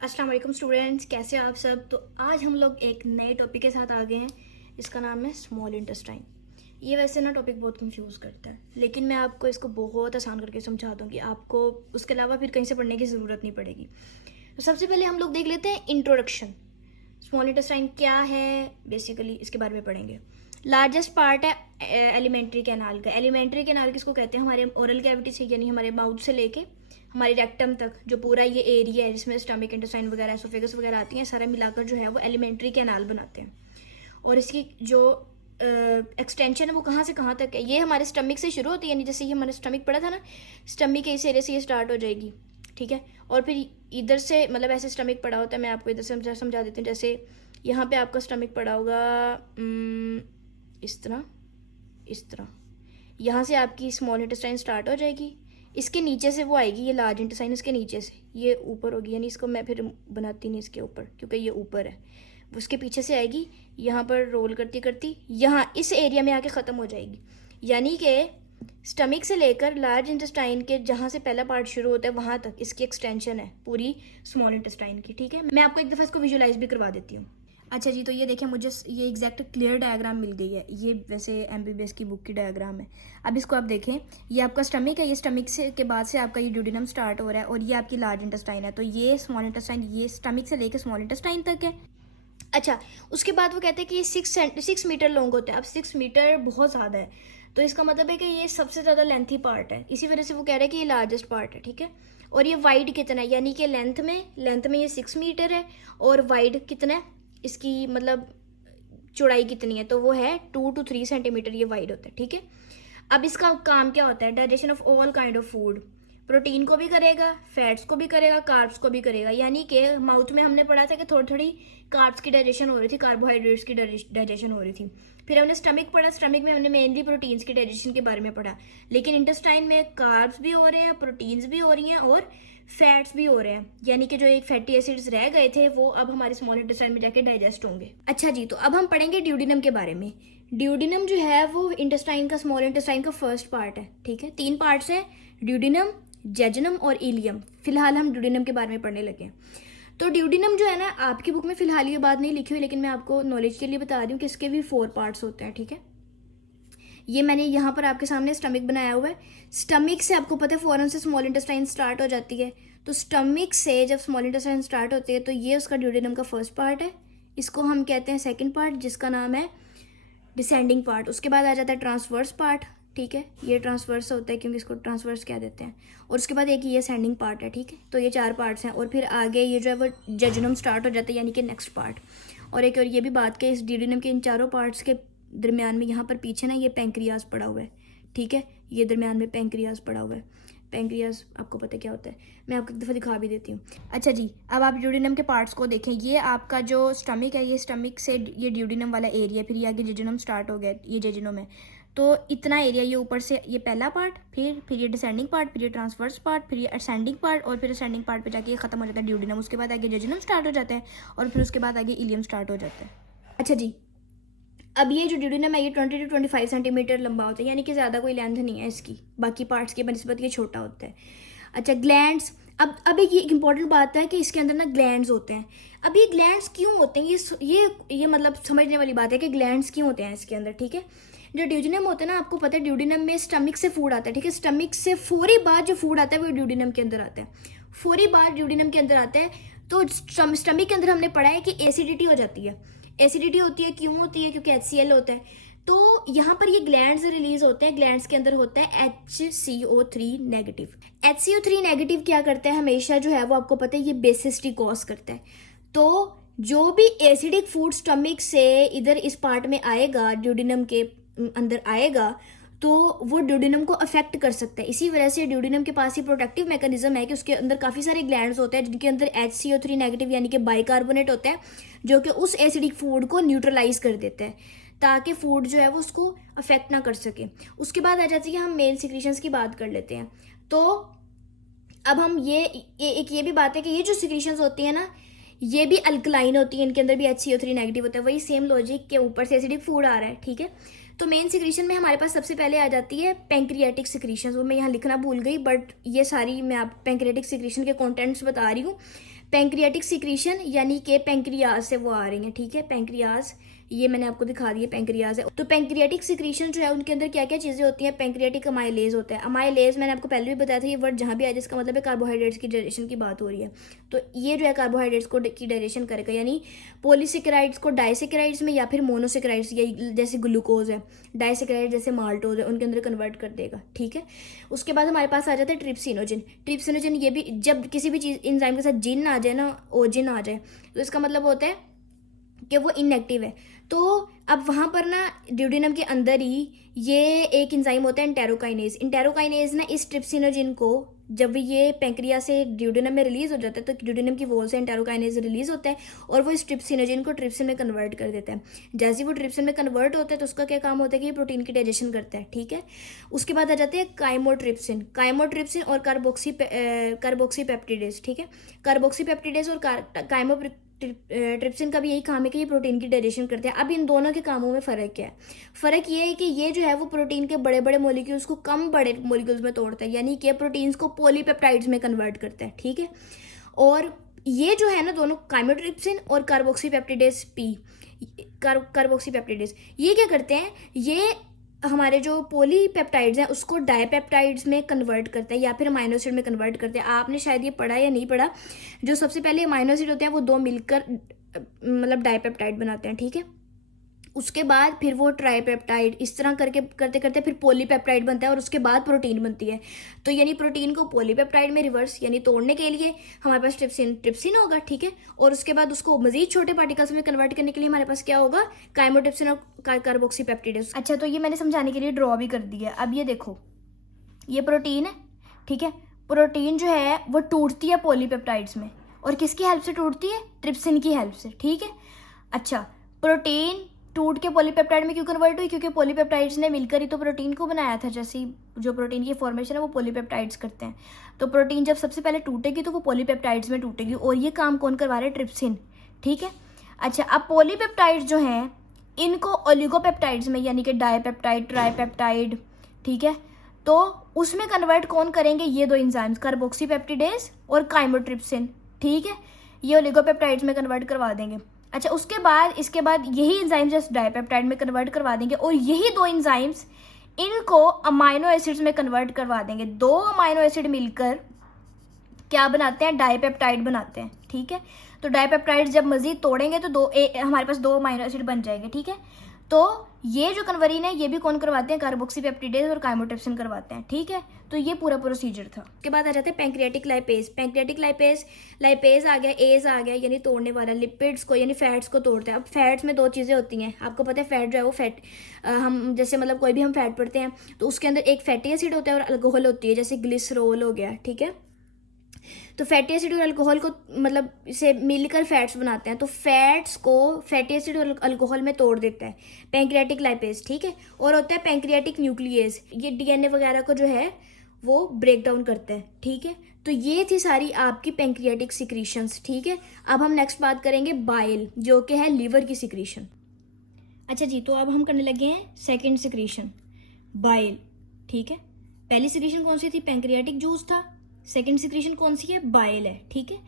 अस्सलाम वालेकुम स्टूडेंट्स, कैसे हैं आप सब। तो आज हम लोग एक नए टॉपिक के साथ आ गए हैं। इसका नाम है स्मॉल इंटेस्टाइन। ये वैसे ना टॉपिक बहुत कंफ्यूज करता है, लेकिन मैं आपको इसको बहुत आसान करके समझा दूँगी। आपको उसके अलावा फिर कहीं से पढ़ने की ज़रूरत नहीं पड़ेगी। तो सबसे पहले हम लोग देख लेते हैं इंट्रोडक्शन। स्मॉल इंटेस्टाइन क्या है, बेसिकली इसके बारे में पढ़ेंगे। लार्जेस्ट पार्ट है एलिमेंट्री कैनाल का। एलिमेंट्री कैनाल किसको कहते हैं? हमारे ओरल कैविटी से, यानी हमारे माउथ से लेके हमारी रेक्टम तक जो पूरा ये एरिया है जिसमें स्टमक, इंटेस्टाइन वगैरह, एसोफेगस वगैरह आती हैं, सारा मिलाकर जो है वो एलिमेंट्री कैनाल बनाते हैं। और इसकी जो एक्सटेंशन है वो कहाँ से कहाँ तक है? ये हमारे स्टमक से शुरू होती है, यानी जैसे ये हमारा स्टमक पड़ा था ना, स्टमक के इस एरिया से ये स्टार्ट हो जाएगी, ठीक है। और फिर इधर से, मतलब ऐसे स्टमक पड़ा होता है, मैं आपको इधर से समझा देती हूँ। जैसे यहाँ पे आपका स्टमक पड़ा होगा इस तरह, इस तरह। यहाँ से आपकी स्मॉल इंटेस्टाइन स्टार्ट हो जाएगी, इसके नीचे से वो आएगी, ये लार्ज इंटेस्टाइन इसके नीचे से ये ऊपर होगी, यानी इसको मैं फिर बनाती नहीं इसके ऊपर क्योंकि ये ऊपर है। उसके पीछे से आएगी, यहाँ पर रोल करती करती यहाँ इस एरिया में आके ख़त्म हो जाएगी। यानी कि स्टमक से लेकर लार्ज इंटेस्टाइन के जहाँ से पहला पार्ट शुरू होता है वहाँ तक इसकी एक्सटेंशन है पूरी स्मॉल इंटेस्टाइन की, ठीक है। मैं आपको एक दफ़ा इसको विजुलाइज भी करवा देती हूँ। अच्छा जी, तो ये देखिए मुझे ये एग्जैक्ट क्लियर डायग्राम मिल गई है। ये वैसे एमबीबीएस की बुक की डायग्राम है। अब इसको आप देखें, ये आपका स्टमक है, ये स्टमक से के बाद से आपका ये ड्यूडेनम स्टार्ट हो रहा है, और ये आपकी लार्ज इंटेस्टाइन है। तो ये स्मॉल इंटेस्टाइन, ये स्टमक से लेकर स्मॉल इंटेस्टाइन तक है। अच्छा, उसके बाद वो कहते हैं कि ये 6 मीटर लॉन्ग होता है। अब 6 मीटर बहुत ज़्यादा है, तो इसका मतलब है कि ये सबसे ज़्यादा लेंथी पार्ट है। इसी वजह से वो कह रहे हैं कि ये लार्जेस्ट पार्ट है, ठीक है। और ये वाइड कितना है, यानी कि लेंथ में ये 6 मीटर है, और वाइड कितना है इसकी, मतलब चौड़ाई कितनी है, तो वो है 2 to 3 सेंटीमीटर ये वाइड होता है, ठीक है। अब इसका काम क्या होता है? Digestion of all kind of food. Protein को भी करेगा, फैट्स को भी करेगा, कार्ब्स को भी करेगा। यानी कि माउथ में हमने पढ़ा था कि थोड़ी थोड़ी कार्ब्स की डाइजेशन हो रही थी, कार्बोहाइड्रेट्स की डाइजेशन हो रही थी। फिर हमने स्टमक पढ़ा, स्टमक में हमने मेनली प्रोटीन्स की डाइजेशन के बारे में पढ़ा। लेकिन इंटेस्टाइन में कार्ब्स भी हो रहे हैं, प्रोटीन्स भी हो रही हैं, और फैट्स भी हो रहे हैं। यानी कि जो एक फैटी एसिड्स रह गए थे वो अब हमारे स्मॉल इंटेस्टाइन में जाके डाइजेस्ट होंगे। अच्छा जी, तो अब हम पढ़ेंगे ड्यूडिनम के बारे में। ड्यूडिनम जो है वो इंटेस्टाइन का, स्मॉल इंटेस्टाइन का फर्स्ट पार्ट है, ठीक है। 3 पार्ट्स हैं, ड्यूडिनम, जेजुनम और इलियम। फिलहाल हम ड्यूडिनम के बारे में पढ़ने लगे हैं। तो ड्यूडिनम जो है ना, आपकी बुक में फिलहाल ये बात नहीं लिखी हुई, लेकिन मैं आपको नॉलेज के लिए बता रही हूँ कि इसके भी 4 पार्ट्स होते हैं, ठीक है। ये मैंने यहाँ पर आपके सामने स्टमक बनाया हुआ है। स्टमक से आपको पता है फौरन से स्मॉल इंटेस्टाइन स्टार्ट हो जाती है। तो स्टमक से जब स्मॉल इंटेस्टाइन स्टार्ट होती है तो ये उसका ड्यूडेनम का फर्स्ट पार्ट है। इसको हम कहते हैं सेकंड पार्ट, जिसका नाम है डिसेंडिंग पार्ट। उसके बाद आ जाता है ट्रांसवर्स पार्ट, ठीक है। ये ट्रांसवर्स होता है क्योंकि इसको ट्रांसवर्स कह देते हैं। और उसके बाद एक ये असेंडिंग पार्ट है, ठीक है। तो ये 4 पार्ट्स हैं, और फिर आगे ये जो है वो जेजुनम स्टार्ट हो जाता है, यानी कि नेक्स्ट पार्ट। और एक और ये भी बात कि इस ड्यूडेनम के इन चारों पार्ट्स के दरमियान में यहाँ पर पीछे ना ये पेंक्रियाज पड़ा हुआ है, ठीक है। ये दरमियान में पेंक्रियाज पड़ा हुआ है। पेंक्रियाज आपको पता क्या होता है, मैं आपको एक दफ़ा दिखा भी देती हूँ। अच्छा जी, अब आप ड्यूडेनम के पार्ट्स को देखें। ये आपका जो स्टमक है, ये स्टमक से ये ड्यूडेनम वाला एरिया, फिर ये आगे जेजुनम स्टार्ट हो गया, ये जेजुनम है। तो इतना एरिया, ये ऊपर से ये पहला पार्ट, फिर ये डिसेंडिंग पार्ट, फिर ये ट्रांसवर्स पार्ट, फिर ये असेंडिंग पार्ट, और फिर असेंडिंग पार्ट पे जाके ये खत्म हो जाता है ड्यूडेनम। उसके बाद आगे जेजुनम स्टार्ट हो जाता है, और फिर उसके बाद आगे इलियम स्टार्ट हो जाता है। अच्छा जी, अब ये जो ड्यूडेनम है ये 20 to 25 सेंटीमीटर लंबा होता है, यानी कि ज़्यादा कोई लेंथ नहीं है इसकी, बाकी पार्ट्स के बनस्बत ये छोटा होता है। अच्छा, ग्लैंड्स। अब एक ये इंपॉर्टेंट बात है कि इसके अंदर ना ग्लैंड्स होते हैं। अब ये ग्लैंड्स क्यों होते हैं, ये मतलब समझने वाली बात है कि ग्लैंड्स क्यों होते हैं इसके अंदर, ठीक है। जो ड्यूडेनम होता है ना, आपको पता है ड्यूडेनम में स्टमक से फूड आता है, ठीक है। स्टमक से फौरी बाद जो फूड आता है वो ड्यूडेनम के अंदर आता है, फौरी बाद ड्यूडेनम के अंदर आता है। तो स्टमक के अंदर हमने पढ़ा है कि एसिडिटी हो जाती है। एसिडिटी होती है, क्यों होती है? क्योंकि HCl होता है। तो यहाँ पर ये ग्लैंड्स रिलीज होते हैं, ग्लैंड्स के अंदर होता है HCO3 नेगेटिव। HCO3 नेगेटिव क्या करता है हमेशा, जो है वो आपको पता है ये बेसिसिटी कॉज करता है। तो जो भी एसिडिक फूड स्टमक से इधर इस पार्ट में आएगा, ड्यूडेनम के अंदर आएगा, तो वो ड्यूडेनम को अफेक्ट कर सकता है। इसी वजह से ड्यूडेनम के पास ही प्रोटेक्टिव मैकेनिज्म है कि उसके अंदर काफ़ी सारे ग्लैंड्स होते हैं जिनके अंदर HCO3 नेगेटिव यानी कि बाइकार्बोनेट होता है, जो कि उस एसिडिक फूड को न्यूट्रलाइज कर देता है, ताकि फूड जो है वो उसको अफेक्ट ना कर सके। उसके बाद आ जाती है, हम मेल सिक्रीशंस की बात कर लेते हैं। तो अब हम एक ये भी बात है कि ये जो सिक्रीशंस होती है ना, ये भी अल्कलाइन होती है, इनके अंदर भी HCO3 नेगेटिव होता है। वही सेम लॉजिक के ऊपर से एसिडिक फूड आ रहा है, ठीक है। तो मेन सिक्रीशन में हमारे पास सबसे पहले आ जाती है पैंक्रियाटिक सिक्रीशन। वो मैं यहाँ लिखना भूल गई, बट ये सारी मैं आप पैंक्रियाटिक सिक्रीशन के कंटेंट्स बता रही हूँ। पैंक्रियाटिक सिक्रीशन यानी कि पैंक्रियाज से वो आ रही हैं, ठीक है। पैंक्रियाज, ये मैंने आपको दिखा दिया पैंक्रियाज है। तो पैंक्रियाटिक सिक्रीशन जो है उनके अंदर क्या क्या चीज़ें होती हैं, पैंक्रियाटिक अमाइलेज होता है। अमाइलेज मैंने आपको पहले भी बताया था, ये वर्ड जहाँ भी आया जिसका मतलब है कार्बोहाइड्रेट्स की डायजेशन की बात हो रही है। तो ये जो है कार्बोहाइड्रेट्स को की डायजेशन करेगा, यानी पॉलीसेकेराइड्स को डाइसेकेराइड्स में या फिर मोनोसेकेराइड्स, या जैसे ग्लूकोज है, डाइसेकेराइड जैसे माल्टोज है, उनके अंदर कन्वर्ट कर देगा, ठीक है। उसके बाद हमारे पास आ जाता है ट्रिप्सिनोजन। ट्रिप्सिनोजन ये भी जब किसी भी चीज़ एंजाइम के साथ जिन आ जाए ना, ओजिन आ जाए, तो इसका मतलब होता है कि वो इनएक्टिव है। तो अब वहाँ पर ना ड्यूडेनम के अंदर ही ये एक एंजाइम होता है एंटेरोकाइनेज। एंटेरोकाइनेज ना इस ट्रिप्सिनोजन को, जब ये पैंक्रिया से ड्यूडेनम में रिलीज हो जाता है तो ड्यूडेनम की वॉल से एंटेरोकाइनेज रिलीज होता है और वो इस ट्रिप्सिनोजन को ट्रिप्सिन में कन्वर्ट कर देता है। जैसे ही वो ट्रिप्सिन में कन्वर्ट होता है तो उसका क्या काम होता है कि ये प्रोटीन की डाइजेशन करता है, ठीक है। उसके बाद आ जाते हैं काइमोट्रिप्सिन। काइमोट्रिप्सिन और कार्बोक्सीपेप्टिडेज, ठीक है। कार्बोक्सीपेप्टिडेज और ट्रिप्सिन का भी यही काम है कि ये प्रोटीन की डाइजेशन करते हैं। अब इन दोनों के कामों में फ़र्क क्या है? फ़र्क ये है कि ये जो है वो प्रोटीन के बड़े बड़े मॉलिक्यूल्स को कम बड़े मॉलिक्यूल्स में तोड़ता है, यानी कि प्रोटीन्स को पॉलीपेप्टाइड्स में कन्वर्ट करता है, ठीक है। और ये जो है ना दोनों काइमोट्रिप्सिन और कार्बोक्सीपेप्टिडेज कार्बोक्सीपेप्टिडेज ये क्या करते हैं, ये हमारे जो पॉलीपेप्टाइड्स हैं उसको डाइपेप्टाइड्स में कन्वर्ट करते हैं या फिर अमाइनो एसिड में कन्वर्ट करते हैं। आपने शायद ये पढ़ा या नहीं पढ़ा, जो सबसे पहले अमाइनो एसिड होते हैं वो दो मिलकर मतलब डाइपेप्टाइड बनाते हैं, ठीक है। उसके बाद फिर वो ट्राइपेप्टाइड, इस तरह करके करते करते फिर पॉलीपेप्टाइड बनता है और उसके बाद प्रोटीन बनती है। तो यानी प्रोटीन को पॉलीपेप्टाइड में रिवर्स यानी तोड़ने के लिए हमारे पास ट्रिप्सिन होगा, ठीक है। और उसके बाद उसको मजीद छोटे पार्टिकल्स में कन्वर्ट करने के लिए हमारे पास क्या होगा, काइमोट्रिप्सिन और कार्बोक्सीपेप्टिडेज। अच्छा, तो ये मैंने समझाने के लिए ड्रॉ भी कर दिया। अब ये देखो, ये प्रोटीन है, ठीक है। प्रोटीन जो है वो टूटती है पॉलीपेप्टाइड्स में, और किसकी हेल्प से टूटती है, ट्रिप्सिन की हेल्प से, ठीक है। अच्छा, प्रोटीन टूट के पॉलीपेप्टाइड में क्यों कन्वर्ट हुई, क्योंकि पॉलीपेप्टाइड्स ने मिलकर ही तो प्रोटीन को बनाया था। जैसे जो प्रोटीन की फॉर्मेशन है वो पॉलीपेप्टाइड्स करते हैं। तो प्रोटीन जब सबसे पहले टूटेगी तो वो पॉलीपेप्टाइड्स में टूटेगी, और ये काम कौन करवा रहा है, ट्रिप्सिन, ठीक है। अच्छा, अब पॉलीपेप्टाइड्स जो हैं इनको ओलिगोपेप्टाइड्स में यानी कि डाइपेप्टाइड, ट्राइपेप्टाइड, ठीक है, तो उसमें कन्वर्ट कौन करेंगे, ये दो एंजाइम्स कार्बोक्सीपेप्टिडेज और काइमोट्रिप्सिन, ठीक है। ये ओलिगोपेप्टाइड्स में कन्वर्ट करवा देंगे। अच्छा, उसके बाद इसके बाद यही एंजाइम्स जस्ट डाइपेप्टाइड में कन्वर्ट करवा देंगे, और यही दो एंजाइम्स इनको अमाइनो एसिड्स में कन्वर्ट करवा देंगे। दो अमाइनो एसिड मिलकर क्या बनाते हैं, डाइपेप्टाइड बनाते हैं, ठीक है। तो डाइपेप्टाइड जब मजीद तोड़ेंगे तो हमारे पास दो अमाइनो एसिड बन जाएंगे, ठीक है। तो ये जो कन्वर्जन है ये भी कौन करवाते हैं, कार्बोक्सीपेप्टिडेज और काइमोट्रिप्सिन करवाते हैं, ठीक है। तो ये पूरा प्रोसीजर था। उसके बाद आ जाते हैं पैंक्रियाटिक लाइपेज। पैंक्रियाटिक लाइपेज आ गया, एज आ गया, यानी तोड़ने वाला, लिपिड्स को यानी फैट्स को तोड़ता है। अब फैट्स में दो चीज़ें होती हैं, आपको पता है फैट जो है वो फैट हम जैसे मतलब कोई भी हम फैट पढ़ते हैं तो उसके अंदर एक फैटी एसिड होता है और अल्कोहल होती है, जैसे ग्लिसरॉल हो गया, ठीक है। तो फैटी एसिड और अल्कोहल को मतलब से मिलकर फैट्स बनाते हैं, तो फैट्स को फैटी एसिड और अल्कोहल में तोड़ देता है पैंक्रियाटिक लाइपेज, ठीक है। और होता है पैंक्रियाटिक न्यूक्लियस, ये डीएनए वगैरह को जो है वो ब्रेक डाउन करता है, ठीक है। तो ये थी सारी आपकी पैंक्रियाटिक सिक्रीशंस, ठीक है। अब हम नेक्स्ट बात करेंगे बाइल, जो कि है लीवर की सिक्रीशन। अच्छा जी, तो अब हम करने लगे हैं सेकेंड सिक्रीशन, बाइल, ठीक है। पहली सिक्रीशन कौन सी थी, पैंक्रियाटिक जूस था। सेकेंड सिक्रीशन कौन सी है, बाइल है, ठीक है।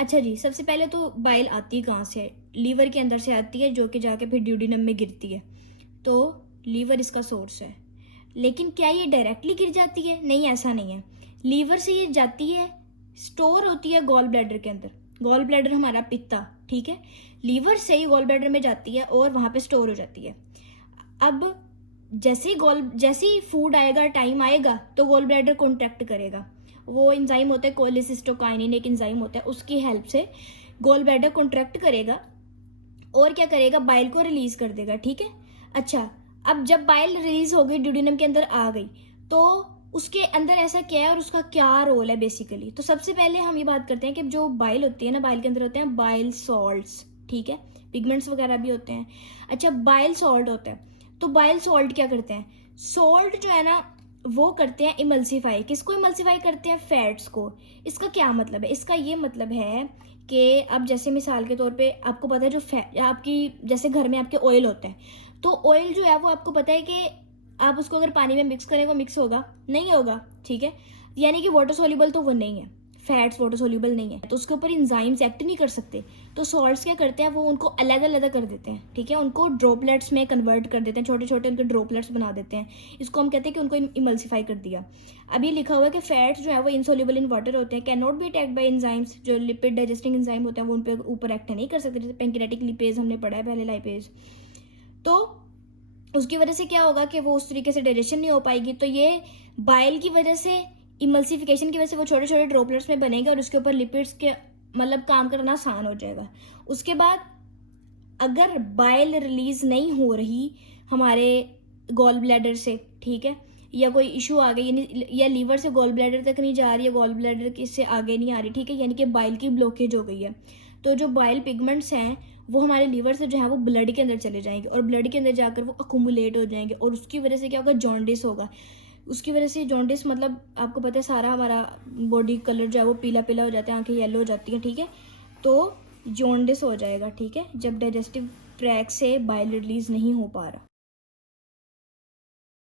अच्छा जी, सबसे पहले तो बाइल आती है कहाँ से है, लीवर के अंदर से आती है, जो कि जाके फिर ड्यूडेनम में गिरती है। तो लीवर इसका सोर्स है। लेकिन क्या ये डायरेक्टली गिर जाती है, नहीं, ऐसा नहीं है। लीवर से ये जाती है, स्टोर होती है गॉल ब्लैडर के अंदर। गॉल ब्लैडर हमारा पित्ता, ठीक है। लीवर से ही गॉल ब्लैडर में जाती है और वहाँ पे स्टोर हो जाती है। अब जैसे ही फूड आएगा, टाइम आएगा, तो गॉल ब्लैडर कॉन्ट्रैक्ट करेगा। वो एंजाइम होता है कोलेसिस्टोकाइनिन, एक एंजाइम होता है, उसकी हेल्प से गॉल ब्लैडर कॉन्ट्रैक्ट करेगा और क्या करेगा, बाइल को रिलीज कर देगा, ठीक है। अच्छा, अब जब बाइल रिलीज हो गई, ड्यूडेनम के अंदर आ गई, तो उसके अंदर ऐसा क्या है और उसका क्या रोल है बेसिकली। तो सबसे पहले हम ये बात करते हैं कि जो बाइल होती है ना, बाइल के अंदर होते हैं बाइल सॉल्ट्स, ठीक है। पिगमेंट्स वगैरह भी होते हैं। अच्छा, बाइल सॉल्ट होता है, तो बाइल सॉल्ट क्या करते हैं, सॉल्ट जो है ना वो करते हैं इमल्सीफाई। किसको इमल्सीफाई करते हैं, फैट्स को। इसका क्या मतलब है, इसका ये मतलब है कि अब जैसे मिसाल के तौर पे आपको पता है जो आपकी जैसे घर में आपके ऑयल होता है, तो ऑयल जो है वो आपको पता है कि आप उसको अगर पानी में मिक्स करें वो मिक्स होगा, नहीं होगा, ठीक है। यानी कि वाटर सोल्यूबल तो वो नहीं है। फैट्स वाटर सोल्यूबल नहीं है, तो उसके ऊपर इंजाइम्स एक्ट नहीं कर सकते। तो सॉल्ट्स क्या करते हैं, वो उनको अलग अलग कर देते हैं, ठीक है, उनको ड्रॉपलेट्स में कन्वर्ट कर देते हैं, छोटे छोटे उनके ड्रॉपलेट्स बना देते हैं। इसको हम कहते हैं कि उनको इमल्सिफाई कर दिया। अब ये लिखा हुआ है कि फैट्स जो है वो इनसोल्यूबल इन वाटर होते हैं, can not be attacked by enzymes. जो लिपिड डाइजेस्टिंग एंजाइम होते हैं वो उन पर ऊपर एक्ट नहीं कर सकते, जैसे पैंक्रियाटिक लिपेज हमने पढ़ा है पहले, लाइपेज। तो उसकी वजह से क्या होगा कि वो उस तरीके से डाइजेशन नहीं हो पाएगी। तो ये बाइल की वजह से, इमल्सिफिकेशन की वजह से वो छोटे छोटे ड्रॉपलेट्स में बनेंगे और उसके ऊपर लिपिड्स के मतलब काम करना आसान हो जाएगा। उसके बाद अगर बाइल रिलीज नहीं हो रही हमारे गॉल ब्लैडर से, ठीक है, या कोई इशू आ गई, या लीवर से गॉल ब्लैडर तक नहीं जा रही है, गॉल ब्लैडर से आगे नहीं आ रही, ठीक है, यानी कि बाइल की ब्लॉकेज हो गई है, तो जो बाइल पिगमेंट्स हैं वो हमारे लीवर से जो है वो ब्लड के अंदर चले जाएंगे और ब्लड के अंदर जाकर वो अकुमुलेट हो जाएंगे और उसकी वजह से क्या होगा, जॉन्डिस होगा। उसकी वजह से जॉन्डिस मतलब आपको पता है सारा हमारा बॉडी कलर जो है वो पीला पीला हो जाता है, आंखें येलो हो जाती हैं, ठीक है, तो जॉन्डिस हो जाएगा, ठीक है, जब डाइजेस्टिव ट्रैक से बाइल रिलीज नहीं हो पा रहा।